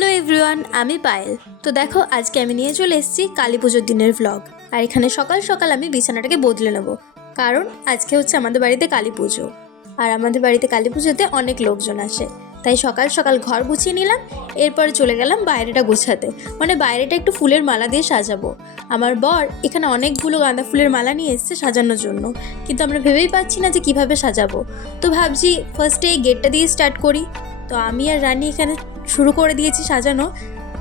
Hello everyone আমি পায়েল। তো দেখো, আজকে আমি নিয়ে চলে এসেছি কালী পুজোর দিনের ভ্লগ আর এখানে সকাল সকাল আমি বিছানাটাকে বদলে নেব। কারণ আজকে হচ্ছে আমাদের বাড়িতে কালী পুজো। আর আমাদের বাড়িতে কালী পুজোতে অনেক লোকজন আসে। তাই সকাল সকাল ঘর গুছিয়ে নিলাম, এরপর চলে গেলাম বাইরেটা গোছাতে। মানে বাইরেটা একটু ফুলের মালা দিয়ে সাজাবো। আমার বর এখানে অনেকগুলো গাঁদা ফুলের মালা নিয়ে এসছে সাজানোর জন্য। কিন্তু আমরা ভেবেই পাচ্ছি না যে কীভাবে সাজাবো। তো ভাবছি ফার্স্টে এই গেটটা দিয়ে স্টার্ট করি। তো আমি আর রানী এখানে শুরু করে দিয়েছি সাজানো,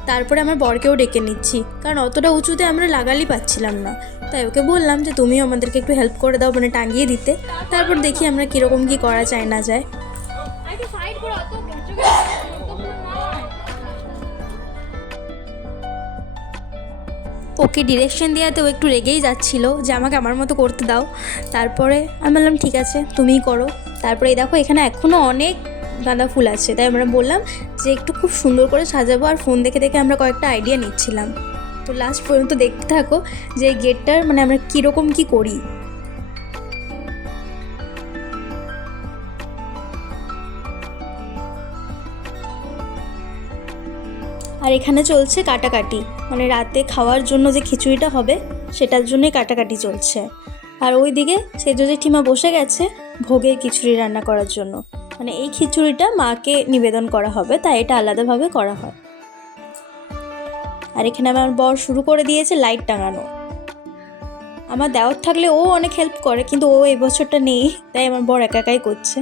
তারপরে আমার বরকেও ডেকে নিচ্ছি। কারণ অতটা উঁচুতে আমরা লাগালি পাচ্ছিলাম না। তাই ওকে বললাম যে, তুমিও আমাদেরকে একটু হেল্প করে দাও মানে টাঙিয়ে দিতে। তারপর দেখি আমরা কীরকম কী করা যায়, না যায়। ওকে ডিরেকশন দেওয়াতে ও একটু রেগেই যাচ্ছিল যে, আমাকে আমার মতো করতে দাও। তারপরে আমি বললাম, ঠিক আছে, তুমিই করো। তারপরে দেখো, এখানে এখনও অনেক গাঁদা ফুল আছে। তাই আমরা বললাম যে একটু খুব সুন্দর করে সাজাবো আর ফোন দেখে দেখে আমরা কয়েকটা আইডিয়া নিচ্ছিলাম। তো লাস্ট পর্যন্ত দেখতে থাকো যে গেটটার মানে আমরা কীরকম কী করি। আর এখানে চলছে কাটাকাটি। মানে রাতে খাওয়ার জন্য যে খিচুড়িটা হবে, সেটার জন্যই কাটাকাটি চলছে। আর ওই দিকে সেজো জেঠিমা বসে গেছে ভোগের খিচুড়ি রান্না করার জন্য। মানে এই খিচুড়িটা মাকে নিবেদন করা হবে, তাই এটা আলাদাভাবে করা হয়। আর এখানে আমার বর শুরু করে দিয়েছে লাইট টাঙানো। আমার দেওয়ার থাকলে ও অনেক হেল্প করে, কিন্তু ও এই বছরটা নেই, তাই আমার বর একা একাই করছে।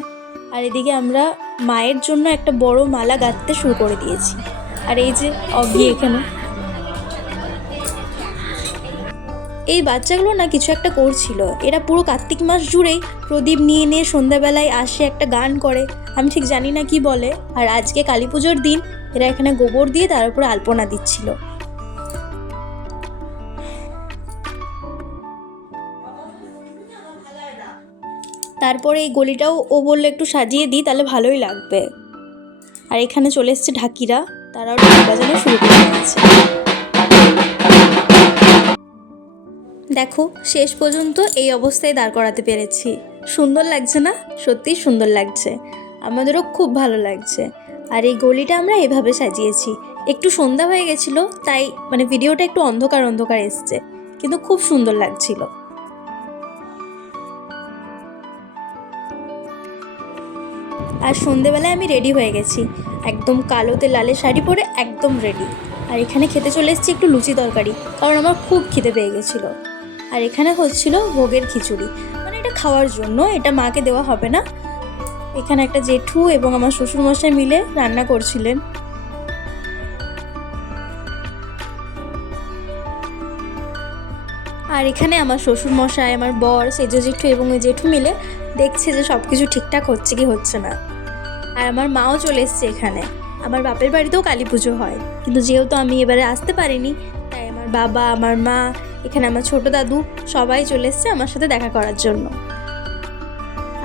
আর এদিকে আমরা মায়ের জন্য একটা বড় মালা গাঁথতে শুরু করে দিয়েছি। আর এই যে অগি এখানে। এই বাচ্চাগুলো না কিছু একটা করছিল। এরা পুরো কার্তিক মাস জুড়েই প্রদীপ নিয়ে নিয়ে সন্ধ্যাবেলায় আসে, একটা গান করে। আমি ঠিক জানি না কি বলে। আর আজকে কালী পুজোর দিন এরা এখানে গোবর দিয়ে তার উপরে আলপনা দিচ্ছিল। তারপরে এই গলিটাও ও বললে, একটু সাজিয়ে দিই, তাহলে ভালোই লাগবে। আর এখানে চলে এসছে ঢাকিরা। তারাও ঢাক বাজানো শুরু করে দিয়েছে। দেখো, শেষ পর্যন্ত এই অবস্থায় দাঁড় করাতে পেরেছি। সুন্দর লাগছে না? সত্যিই সুন্দর লাগছে। আমাদেরও খুব ভালো লাগছে। আর এই গলিটা আমরা এভাবে সাজিয়েছি। একটু সন্ধ্যা হয়ে গেছিল, তাই মানে ভিডিওটা একটু অন্ধকার অন্ধকার এসছে। কিন্তু খুব সুন্দর লাগছিল। আর সন্ধেবেলায় আমি রেডি হয়ে গেছি। একদম কালোতে লালে শাড়ি পরে একদম রেডি আর এখানে খেতে চলে এসেছি একটু লুচি তরকারি, কারণ আমার খুব খিদে পেয়ে গেছিল। আর এখানে হচ্ছিল ভোগের খিচুড়ি। মানে এটা খাওয়ার জন্য, এটা মাকে দেওয়া হবে না। এখানে একটা জেঠু এবং আমার শ্বশুরমশাই মিলে রান্না করছিলেন। আর এখানে আমার শ্বশুরমশাই, আমার বর সেজ জেঠু এবং ওই জেঠু মিলে দেখছে যে সব কিছু ঠিকঠাক হচ্ছে কি হচ্ছে না। আর আমার মাও চলে এসছে এখানে। আমার বাপের বাড়িতেও কালী পুজো হয়। কিন্তু যেহেতু আমি এবারে আসতে পারিনি, তাই আমার বাবা, আমার মা এখানে আমার ছোট দাদু সবাই চলে এসছে আমার সাথে দেখা করার জন্য।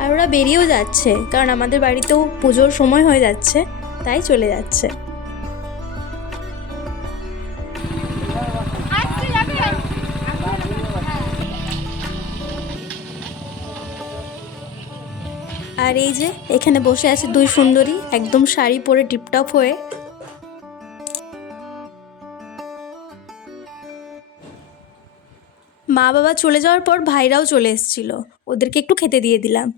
আর ওরা বেরিয়েও যাচ্ছে, কারণ আমাদের বাড়িতেও পুজোর সময় হয়ে যাচ্ছে, তাই চলে যাচ্ছে। আর এই যে, এখানে বসে আছে দুই সুন্দরী, একদম শাড়ি পরে টিপটপ হয়ে। মা বাবা চলে যাওয়ার পর ভাইরাও চলে এসেছিল। ওদেরকে একটু খেতে দিয়ে দিলাম।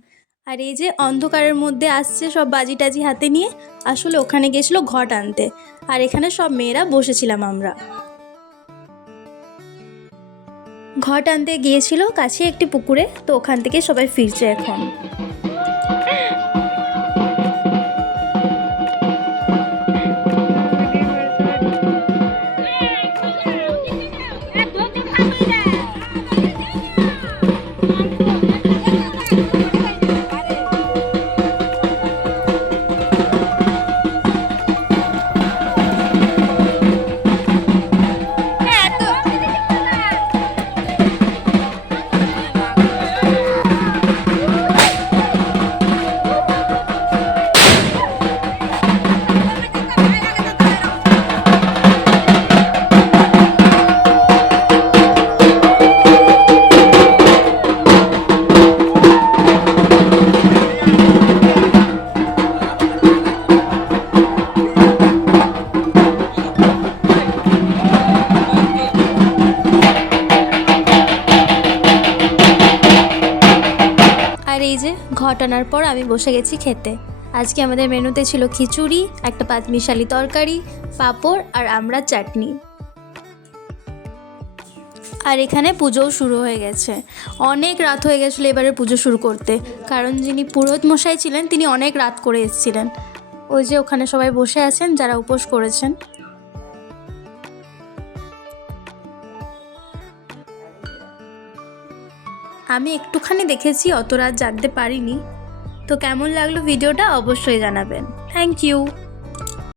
আর এই যে অন্ধকারের মধ্যে আসছে সব বাজি টাজি হাতে নিয়ে, আসলে ওখানে গেছিল ঘট আনতে। আর এখানে সব মেয়েরা বসেছিলাম আমরা। ঘট আনতে গিয়েছিল কাছে একটি পুকুরে, তো ওখান থেকে সবাই ফিরছে এখন। টানার পর আমি বসে গেছি খেতে। আজকে আমাদের মেনুতে ছিল খিচুড়ি, একটা পাতমিশালি তরকারি, পাঁপড় আর আমরা চাটনি। আর এখানে পুজোও শুরু হয়ে গেছে। অনেক রাত হয়ে গেছিল এবারে পুজো শুরু করতে। কারণ যিনি পুরোহিত মশাই ছিলেন, তিনি অনেক রাত করে এসেছিলেন। ওই যে ওখানে সবাই বসে আছেন, যারা উপোস করেছেন। আমি একটুখানি দেখেছি, অত রাত জানতে পারিনি। তো কেমন লাগল ভিডিওটা অবশ্যই জানাবেন। Thank you